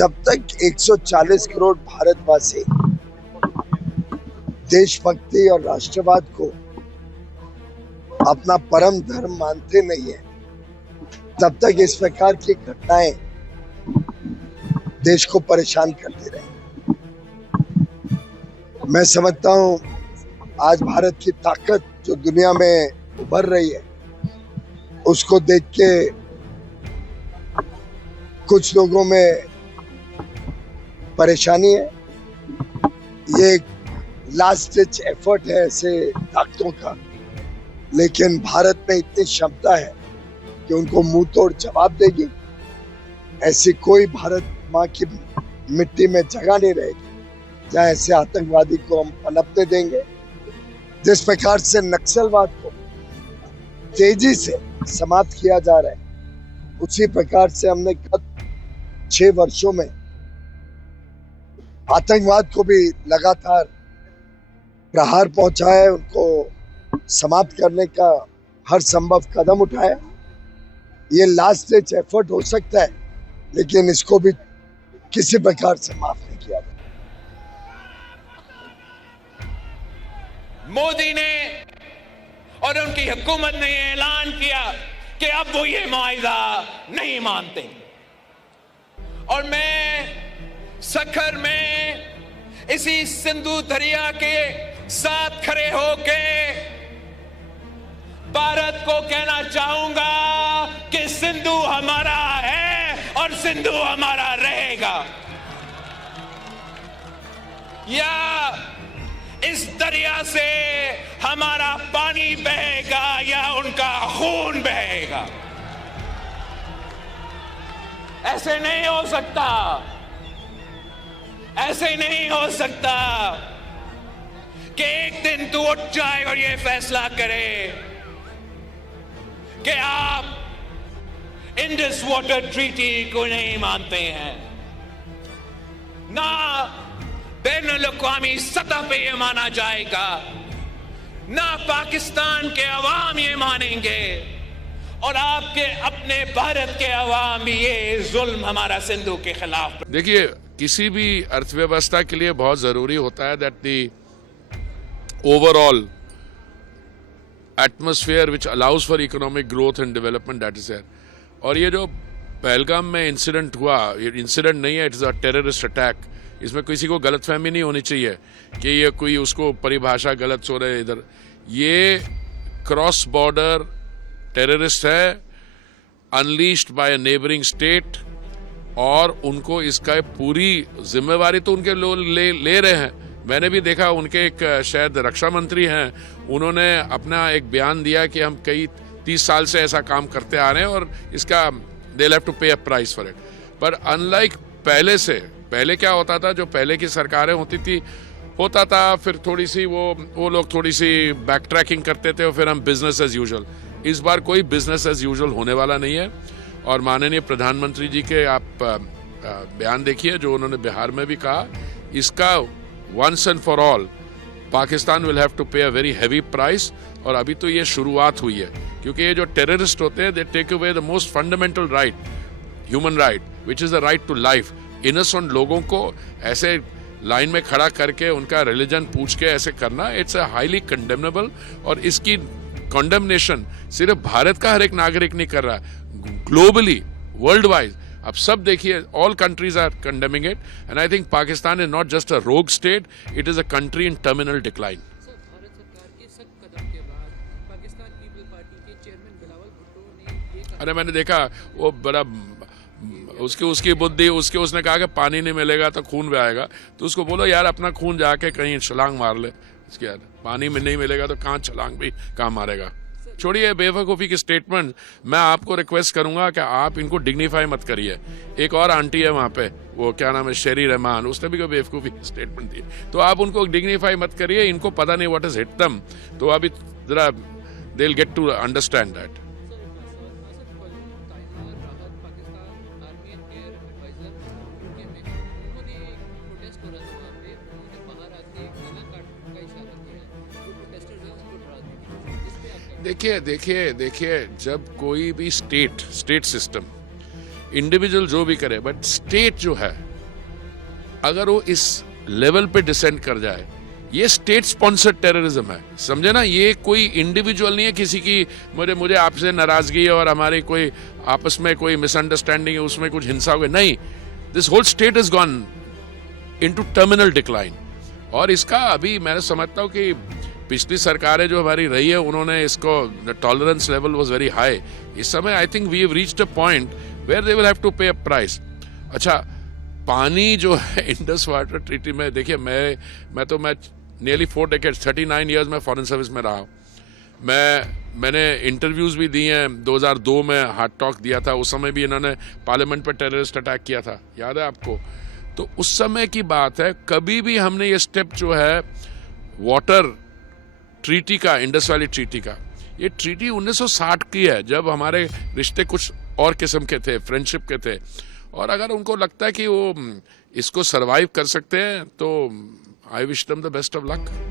जब तक 140 करोड़ भारतवासी देशभक्ति और राष्ट्रवाद को अपना परम धर्म मानते नहीं है, तब तक इस प्रकार की घटनाएं देश को परेशान करती रहे। मैं समझता हूं आज भारत की ताकत जो दुनिया में उभर रही है, उसको देख के कुछ लोगों में परेशानी है। ये एक लास्ट स्टिच एफर्ट है ऐसे ताकतों का, लेकिन भारत में इतनी क्षमता है कि उनको मुंह तोड़ जवाब देगी। ऐसी कोई भारत माँ की मिट्टी में जगह नहीं रहेगी जहाँ ऐसे आतंकवादी को हम पनपने देंगे। जिस प्रकार से नक्सलवाद को तेजी से समाप्त किया जा रहा है, उसी प्रकार से हमने गत 6 वर्षों में आतंकवाद को भी लगातार प्रहार पहुंचाया है, उनको समाप्त करने का हर संभव कदम उठाया। ये लास्ट स्टेज एफर्ट हो सकता है, लेकिन इसको भी किसी प्रकार से माफ नहीं किया गया। मोदी ने और उनकी हुकूमत ने ऐलान किया कि अब वो ये मुआहिदा नहीं मानते, और मैं सखर में इसी सिंधु दरिया के साथ खड़े होके भारत को कहना चाहूंगा कि सिंधु हमारा है और सिंधु हमारा रहेगा। या इस दरिया से हमारा पानी बहेगा या उनका खून बहेगा। ऐसे नहीं हो सकता, ऐसे नहीं हो सकता कि एक दिन तू उठ जाए और ये फैसला करे कि आप इंडस वाटर ट्रीटी को नहीं मानते हैं। ना बैनुल-अक़वामी सतह पे ये माना जाएगा, ना पाकिस्तान के अवाम ये मानेंगे, और आपके अपने भारत के अवाम भी ये जुल्म हमारा सिंधु के खिलाफ। देखिए, किसी भी अर्थव्यवस्था के लिए बहुत जरूरी होता है that the overall atmosphere which allows for economic growth and development that is there. और ये जो पहलगाम में इंसिडेंट हुआ, ये इंसिडेंट नहीं है, it is a terrorist attack. इसमें किसी को गलतफहमी नहीं होनी चाहिए कि ये कोई उसको परिभाषा गलत हो रहे इधर। ये क्रॉस बॉर्डर टेररिस्ट है, unleashed by a neighbouring state, और उनको इसका पूरी जिम्मेवारी तो उनके लोग ले रहे हैं। मैंने भी देखा, उनके एक शायद रक्षा मंत्री हैं, उन्होंने अपना एक बयान दिया कि हम कई 30 साल से ऐसा काम करते आ रहे हैं और इसका they have to pay a price for it. पर अनलाइक पहले क्या होता था, जो पहले की सरकारें होती थी, होता था फिर थोड़ी सी वो लोग थोड़ी सी बैक ट्रैकिंग करते थे और फिर हम बिजनेस एज यूजुअल। इस बार कोई बिजनेस एज यूजुअल होने वाला नहीं है। और माननीय प्रधानमंत्री जी के आप बयान देखिए जो उन्होंने बिहार में भी कहा, इसका once and for all Pakistan will have to pay a very heavy price. और अभी तो ये शुरुआत हुई है, क्योंकि ये जो टेररिस्ट होते हैं, they take away the most fundamental right, human right, which is the right to life. Innocent लोगों को ऐसे लाइन में खड़ा करके उनका रिलीजन पूछ के ऐसे करना, इट्स अ हाईली कंडेमनेबल। और इसकी कंडेमनेशन सिर्फ भारत का हर एक नागरिक नहीं कर रहा, ग्लोबली, वर्ल्ड वाइज। अब सब देखिए, all countries are condemning it, and I think Pakistan is not just a rogue state, it is a country in terminal decline. Bharat सरकार के सख्त कदम के बाद पाकिस्तान पीपल पार्टी के चेयरमैन बिलावल भुट्टो ने ये कहा। अरे मैंने देखा, वो बड़ा उसकी बुद्धि, उसने कहा कि पानी नहीं मिलेगा तो खून बहेगा। तो उसको बोलो यार, अपना खून जाके कहीं छलांग मार ले। इसके यार पानी में नहीं मिलेगा तो कहाँ छलांग भी कहाँ मारेगा। छोड़िए बेवकूफ़ी की स्टेटमेंट। मैं आपको रिक्वेस्ट करूंगा कि आप इनको डिग्निफाई मत करिए। एक और आंटी है वहाँ पे, वो क्या नाम है, शेरी रहमान, उसने भी कोई बेवकूफ़ी की स्टेटमेंट दी। तो आप उनको डिग्निफाई मत करिए, इनको पता नहीं व्हाट इज हिट देम। तो अभी जरा they will get to understand that. देखिए, जब कोई भी स्टेट सिस्टम, इंडिविजुअल जो भी करे, बट स्टेट जो है अगर वो इस लेवल पे डिसेंड कर जाए, ये स्टेट स्पॉन्सर्ड टेररिज्म है, समझे ना। ये कोई इंडिविजुअल नहीं है किसी की मुझे आपसे नाराजगी है और हमारी कोई आपस में कोई मिसअंडरस्टैंडिंग है, उसमें कुछ हिंसा हो गई, नहीं। This whole state is gone into terminal decline. और इसका अभी मैं समझता हूँ कि पिछली सरकारें जो हमारी रही है उन्होंने इसको, the tolerance level was very high. इस समय I think we have reached a point where they will have to pay a price. अच्छा, पानी जो है इंडस वाटर ट्रीटी में, देखिए मैं नियरली 4 decades 39 ईयर्स में फॉरेन सर्विस में रहा हूँ। मैंने इंटरव्यूज भी दिए हैं। 2002 में हार्ट टॉक दिया था, उस समय भी इन्होंने पार्लियामेंट पर टेररिस्ट अटैक किया था, याद है आपको। तो उस समय की बात है, कभी भी हमने ये स्टेप जो है वाटर ट्रीटी का, इंडस वैली ट्रीटी का, ये ट्रीटी 1960 की है, जब हमारे रिश्ते कुछ और किस्म के थे, फ्रेंडशिप के थे। और अगर उनको लगता है कि वो इसको सरवाइव कर सकते हैं तो I wish them the best of luck.